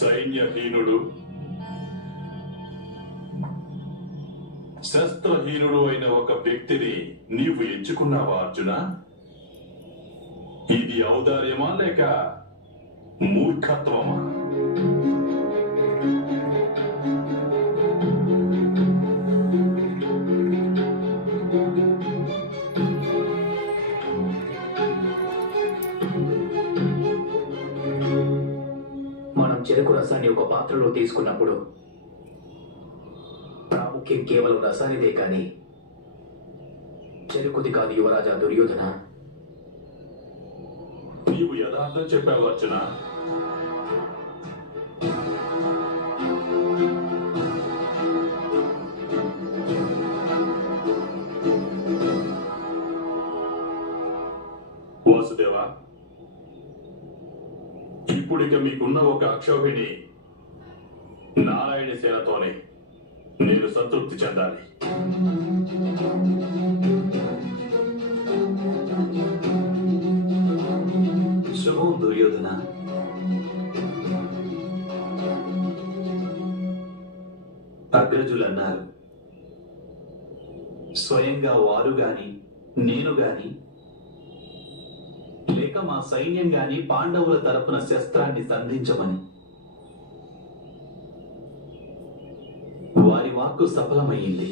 సైన్యహీనుడు, శస్త్రహీనుడు అయిన ఒక వ్యక్తిని నీవు ఎంచుకున్నావా అర్జున? ఇది ఔదార్యమా లేక మూర్ఖత్వమా? మనం చెరుకు రసాన్ని ఒక పాత్రలో తీసుకున్నప్పుడు ప్రాముఖ్యం కేవలం రసానిదే కానీ చెరుకుది కాదు. యువరాజా దుర్యోధన, నీవు యథార్థం చెప్పావు అర్జున. వాసుదేవా, ఇప్పుడిక మీకున్న ఒక అక్షోహిణి నారాయణ సేనతోనే నేను సంతృప్తి చెందాలి. శుభం దుర్యోధన. అగ్రజులన్నారు, స్వయంగా వారు గాని నేను గాని లేక మా సైన్యం గాని పాండవుల తరపున శస్త్రాన్ని సంధించమని. వారి వాక్కు సఫలమయ్యింది.